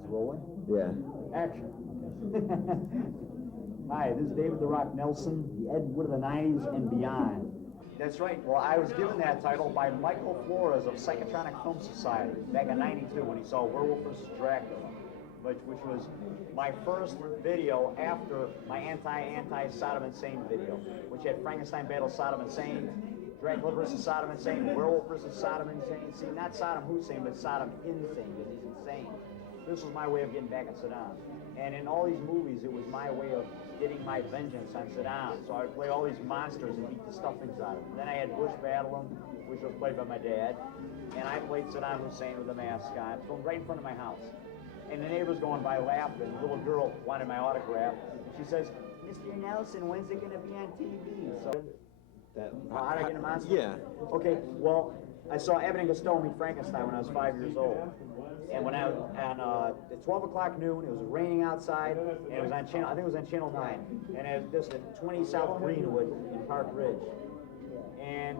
cameras rolling. Yeah. Action. Hi, this is David the Rock Nelson, the Ed Wood of the 90s and beyond. That's right. Well, I was given that title by Michael Flores of Psychotropic Film Society back in '92 when he saw Werewolf vs. Dracula, which was my first video after my anti-Saddam Hussein video, which had Frankenstein battle Saddam Hussein, Dracula versus Saddam Hussein, Werewolf versus Saddam Hussein. See, not Saddam Hussein, but Saddam Insane, because he's insane. This was my way of getting back at Saddam. And in all these movies, it was my way of getting my vengeance on Saddam. So I would play all these monsters and beat the stuffings out of them. Then I had Bush battle him, which was played by my dad. And I played Saddam Hussein with a mask on, filmed right in front of my house. And the neighbors going by laughing. The little girl wanted my autograph. And she says, Mr. Nelson, when's it going to be on TV? So, how did I get a monster? Yeah. Okay, well, I saw Abbott and Costello meet Frankenstein when I was 5 years old. And when I was at 12 o'clock noon, it was raining outside, and it was on channel, I think it was on Channel 9, and it was just at 20 South Greenwood in Park Ridge. And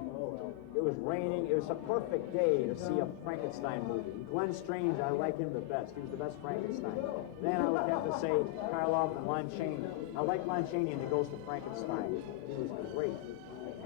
it was raining. It was a perfect day to see a Frankenstein movie. Glenn Strange, I like him the best. He was the best Frankenstein. Then I would have to say Karloff and Lon Chaney. I like Lon Chaney in The Ghost of Frankenstein. He was great.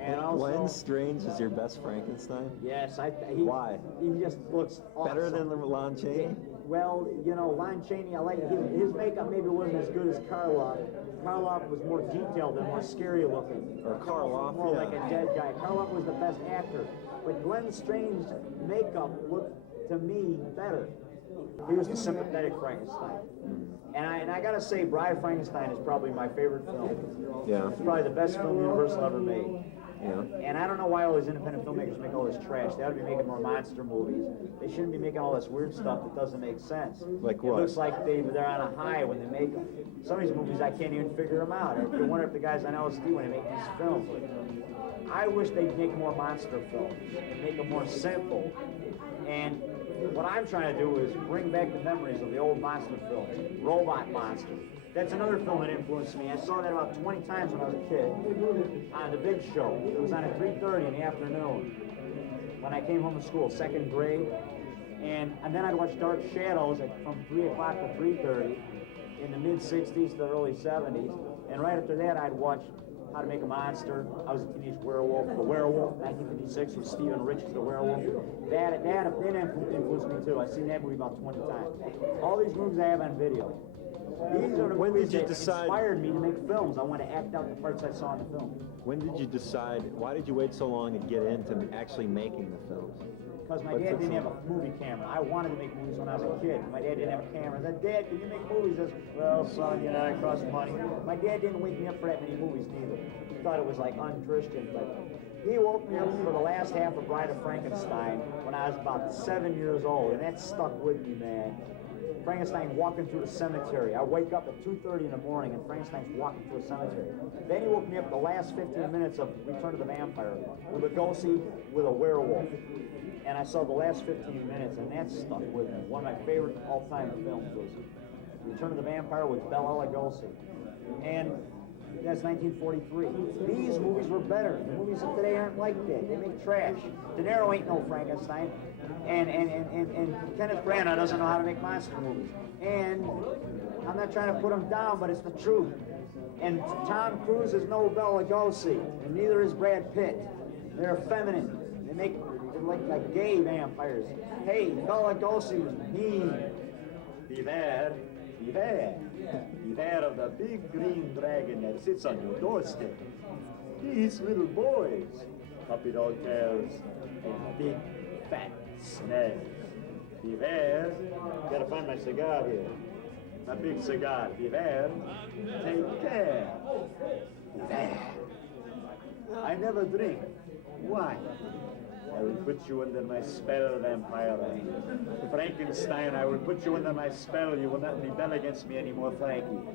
And also, Glenn Strange is your best Frankenstein? Yes. Why? He just looks awesome. Better than Lon Chaney? Well, you know, Lon Chaney, I like his makeup maybe wasn't as good as Karloff. Karloff was more detailed and more scary looking. Or Karloff, more yeah. like a dead guy. Karloff was the best actor. But Glenn Strange's makeup looked, to me, better. He was the sympathetic Frankenstein. And I gotta say, Bride of Frankenstein is probably my favorite film. Yeah. It's probably the best film Universal ever made. Yeah. And I don't know why all these independent filmmakers make all this trash. They ought to be making more monster movies. They shouldn't be making all this weird stuff that doesn't make sense. Like It what? looks like they're on a high when they make them. Some of these movies, I can't even figure them out. I wonder if the guys on LSD when they make these films. I wish they'd make more monster films and make them more simple. And what I'm trying to do is bring back the memories of the old monster films. Robot Monster. That's another film that influenced me. I saw that about 20 times when I was a kid on The Big Show. It was on at 3:30 in the afternoon when I came home from school, second grade. And then I'd watch Dark Shadows from 3 o'clock to 3:30 in the mid-'60s to the early '70s. And right after that, I'd watch How to Make a Monster. I Was a Teenage Werewolf. The Werewolf, 1956, with Stephen Rich as the werewolf. That influenced me too. I've seen that movie about 20 times. All these movies I have on video. These are the movies that inspired me to make films. I want to act out the parts I saw in the film. When did you decide, why did you wait so long to get into actually making the films? Because my dad didn't have a movie camera. I wanted to make movies when I was a kid. My dad didn't have a camera. I said, Dad, can you make movies? I said, well, son, you know, it costs money. My dad didn't wake me up for that many movies neither. He thought it was like un-Christian, but he woke me up for the last half of Bride of Frankenstein when I was about 7 years old, and that stuck with me, man. Frankenstein walking through the cemetery. I wake up at 2:30 in the morning and Frankenstein's walking through a cemetery. Then he woke me up the last 15 minutes of Return of the Vampire with a ghostie with a werewolf. And I saw the last 15 minutes and that stuck with me. One of my favorite all-time films was Return of the Vampire with Bela Lugosi. And that's 1943. These movies were better. The movies of today aren't like that. They make trash. De Niro ain't no Frankenstein. And Kenneth Branagh doesn't know how to make monster movies. And I'm not trying to put him down, but it's the truth. And Tom Cruise is no Bela Lugosi, and neither is Brad Pitt. They're feminine. They're like gay vampires. Hey, Bela Lugosi was mean. Beware, beware, beware of the big green dragon that sits on your doorstep. These little boys, puppy dog tails, and big fat snares. Beware. Gotta find my cigar here. My big cigar. Beware. Take care. Beware. I never drink. Why? I will put you under my spell, vampire. Frankenstein, I will put you under my spell. You will not rebel against me anymore, Frankie.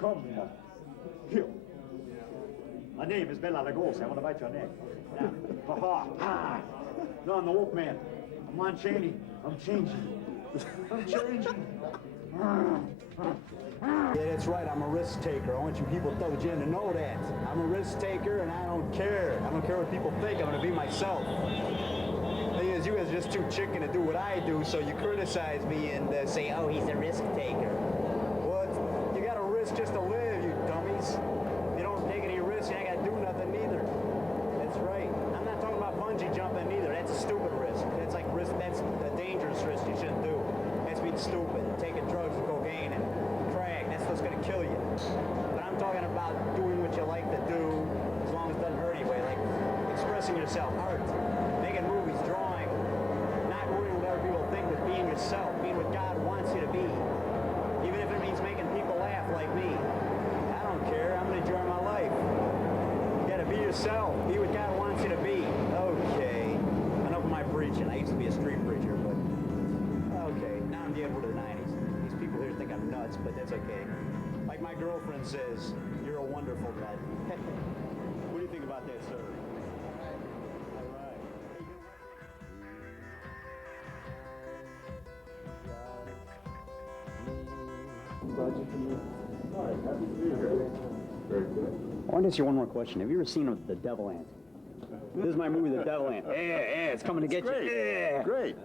Come now. Here. My name is Bela Lugosi. I want to bite your neck. Now. Ha-ha. No, I'm the Wolfman. I'm Lon Chaney. I'm changing. I'm changing. Yeah, that's right. I'm a risk taker. I want you people at Thug Gym to know that. I'm a risk taker, and I don't care. I don't care what people think. I'm going to be myself. The thing is, you guys just too chicken to do what I do, so you criticize me and say, oh, he's a risk taker. Well, you got to risk just to live, you dummies. If you don't take any risks, you ain't got to do nothing neither. That's right. I'm not talking about bungee jumping either. That's a stupid risk. That's like risk. That's a dangerous risk you shouldn't do. That's being stupid. Taking drugs and cocaine and crack. That's what's gonna kill you. But I'm talking about doing what you like to do, as long as it doesn't hurt anyway. Like expressing yourself, art, making movies, drawing, not worrying what other people think, but being yourself, being what God wants you to be. Even if it means making people laugh like me. I don't care. I'm gonna enjoy my life. Be yourself. Be what God wants you to be. Okay. Enough of my preaching. I used to be a street preacher, but okay. Now I'm getting over the 90s. These people here think I'm nuts, but that's okay. Like my girlfriend says, you're a wonderful guy. What do you think about that, sir? All right. Glad you can. All right, happy to be here. Very good. I want to ask you one more question. Have you ever seen The Devil Ant? This is my movie, The Devil Ant. Yeah, it's coming to get you. Yeah. Great.